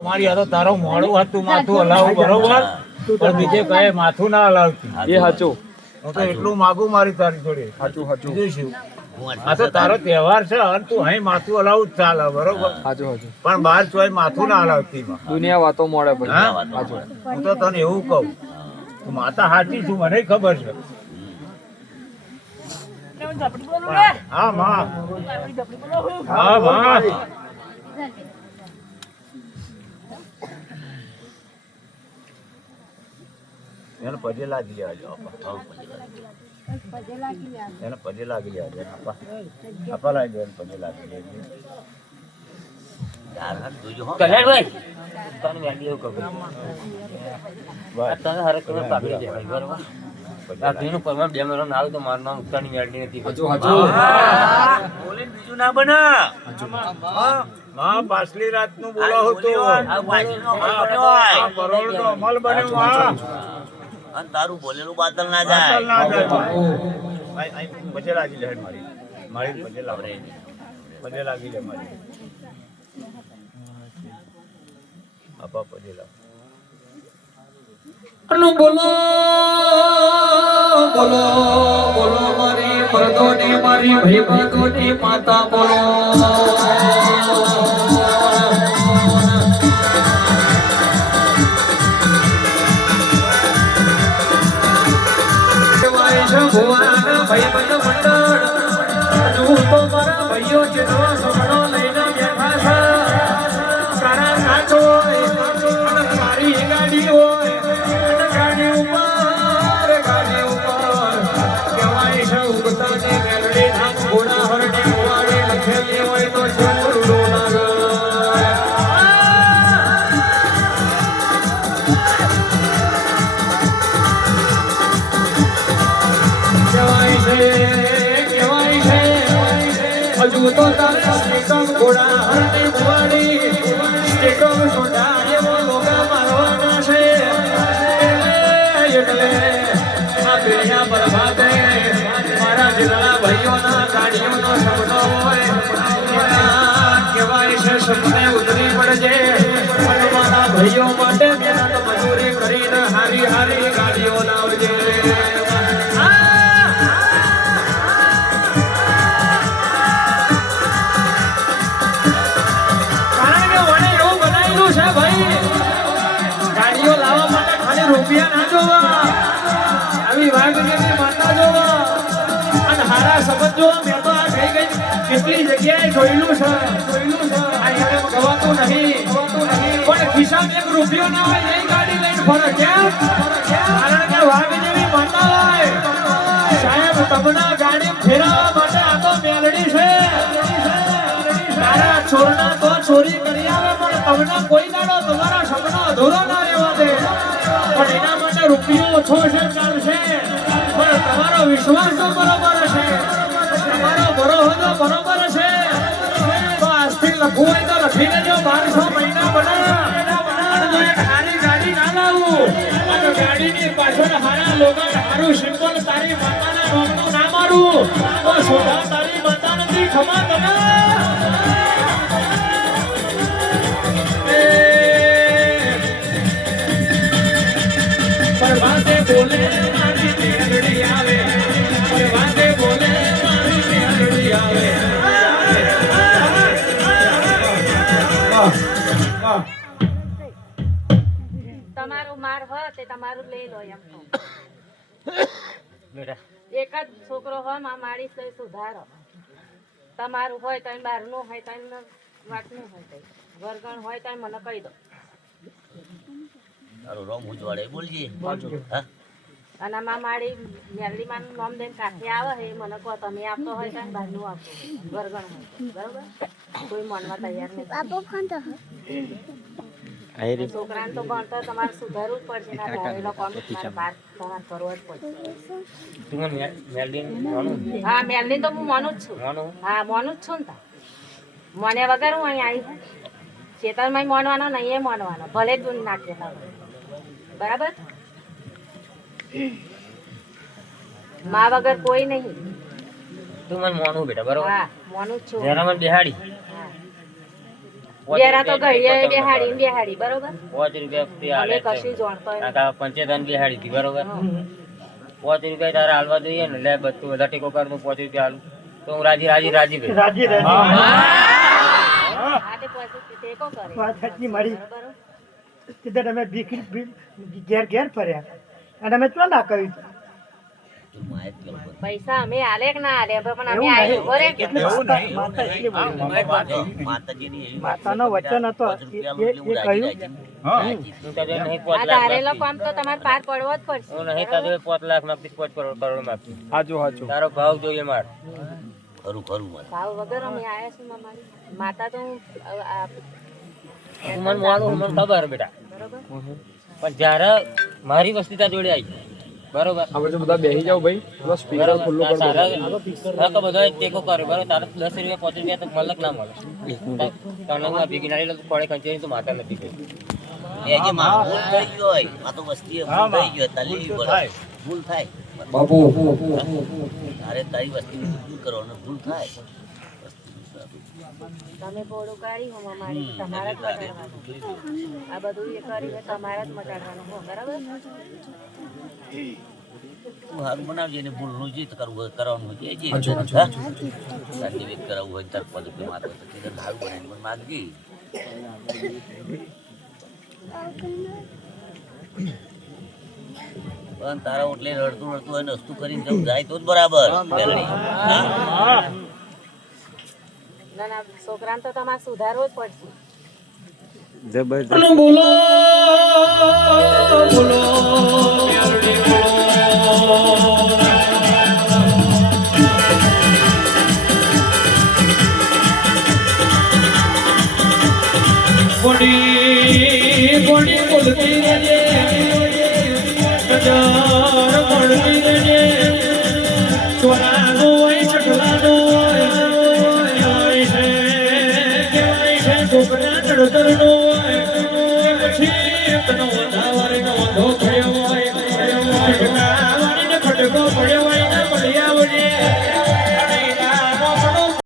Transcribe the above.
મારી આ તારો મોડું હતું માથું હલાવું બરોબર? પણ બીજે કઈ માથું ના હલાવતી. એ સાચું હું તો એટલું માગું મારી તારી જોડે. સાચું સાચું બીજું શું? આ તો તારો તહેવાર છે અને તું અહીં માથું હલાવું જ ચાલે બરોબર? સાચું સાચું પણ બહાર ચોય માથું ના હલાવતી દુનિયા વાતો મળે હા? પછી હું તો તને એવું કહું. તું માતા સાચી છું મને ખબર છે. હા માં. હા માં. પગે લાગી લેવાજો આપા. આપા. લાગી દે એને પગે લાગી લેજો કલ્યાણભાઈ તને વેલી એવું કહું તને હરક તમે પાકડી ભાઈ બરોબર? આ ધીનું પરમાર બે મહિનો ના આવે તો મારું નામ ઉત્તરની વેલી નથી સાચું સાચું બોલીને બીજું ના બને. માં પાછલી રાતનું બોલો હતું આ અમલ બન્યો. અને તારું બોલેલું બાતલ ના જાય. લાગી લે મારી. મારી લાગી લે મારી. આપા બોલો બોલો બોલો મારી મરદો ને મારી ની માતા બોલો. భయమ તો તારા સ્ટેટમ ઘોડા મારા જેટલા ભાઈઓના ગાડીઓનો શબ્દો કહેવાય છે સપને ઉતરી પડજે. પણ મારા ભાઈઓ માટે મહેનત મજૂરી કરીને હારી હારી ગાડીઓ લાવજે. રૂપિયા ના જોવા. આવી વાઘની માતા જોવા. અને હારા શબ્દ જોવા મેં તો આ ગઈ ગઈ કેટલી જગ્યાએ જોયેલું છે. જોયેલું છે આ રૂપિયો ના કારણ કે વાઘ જેવી માતા હોય. સાહેબ, તમને ગાડી તો મેલડી છે. તારા ચોરના તો કરી આવે, પણ તમને કોઈ દાડો તમારા સપના અધૂરો ના પણ એના માટે રૂપિયો ઓછો છે, ચાલશે. પણ તમારો વિશ્વાસ તો બરોબર છે તમારો ભરોસો તો બરોબર છે તો આજથી લખવું હોય તો લખી લેજો બારસો મહિના બના અને જો ગાડી ના લાવું ગાડીની પાછળ હારા લોકો હારું સિમ્બોલ તારી માતાના નામનું ના મારું તો શોભા તારી માતા નથી ખમા તને તમારું લઈ લો એમ કહું. એક જ છોકરો હોયમાં મારી તો સુધારો. તમારું હોય તો બહારનું હોય તો વાતનું હોય તો વર્ગણ હોય તો મને કહી દો. તારું રોમ ઉજવાડે બોલજે. હા? અને માં મારી મેરલી માં નામ દઈને કાઠી આવે મને કહો તમે આપતો હોય તો બહારનું આપો. વરગણ હોય. બરોબર? કોઈ મનમાં તૈયાર નહીં છોકરાને તો ભણતર તમારે સુધારવું જ પડશે ના ધારેલો કામ તમારે બહાર તમારે કરવો જ પડશે. તું મને મેલડી હા મેલની તો હું માનું જ છું. માનું? હા મોનું જ છું ને તા. મને વગર હું અહીં આવી ખેતરમાં મોનવાનો નહીં એ મોનવાનો. ભલે જ દૂધ નાખીએ તમે બરાબર? મા વગર કોઈ નહીં. તું મને મોનું બેટા બરોબર? હા મોનું જ છું. જરા મને બેહાડી. હા તો ઘડીએ બેહાડી બેહાડી બરોબર? પાંચ રૂપિયા તે હાલે કશું જાણતો આ કા બેહાડી હતી બરોબર? પાંચ રૂપિયા તારે હાલવા જોઈએ ને લે બધું બધા ટેકો કર પાંચ રૂપિયા હાલું. તો હું રાજી રાજી રાજી ભાઈ રાજી રાજી. આ તે પછી ટેકો કરે. વાત સાચી મારી. બરોબર? અમે ભીખી ઘેર ઘેર ફર્યા અને અમે ચોલા ના કહ્યું પૈસા અમે આલે કે ના આલે? પણ અમે એવું આલી નહીં. ઊભો રે એટલે માતા માતા એટલે બોલી. માતાનો વચન હતો. એ- એ એ કહ્યું. હા. હું. તો જો નહીં આ ધારેલો કામ તો તમારે પાર પડવો જ પડશે. હું નહીં તો પાંચ લાખ માંગતી પાંચ કરોડ કરોડ માંગતી તારો ભાવ જોઈએ માર. ભાવ વગર અમે આયા મામારી માતા તો હું મન આ હું મને ખબર બેટા. બરોબર. પણ જ્યારે મારી વસ્તી તાર જોડે આવી. બરોબર. હવે તો બધા બેસી જાવ ભાઈ. બસ સ્પીકર? ખુલ્લું તાર કરી દો. તો બધાએ ટેકો કર્યો. બરોબર. તારે 10 રૂપિયા 5 રૂપિયા તો મળે કે ના મળે? તને ના આ ભેગી નાળી લઉં, ખોળે તો માતા નથી ગઈ હા માં ભૂલ થાય. બાપુ. તમે બોડું કાઢી હું મામારી તમારે જ મટાડવાનું આ બધું એ કરીને તમારે જ મટાડવાનું હો બરાબર? હારું બનાવજે ને ભૂલનું જીત કરવું હોય કરવાનું હોય જે સર્ટિફિકેટ કરાવવું હોય તાર પદ ઉપર માથે તો કીધું બનાવીને મને માગી પણ તારા ઓટલે રડતું રડતું હોય ને વસ્તુ કરીને જવું જાય તો જ બરાબર હા? ના ના છોકરાને તો તમારે સુધારવો જ પડશે બોલો બોલો બોલો ગોડી ગોડી બોલતી રહેજે છોકરા ચડતર નો પછી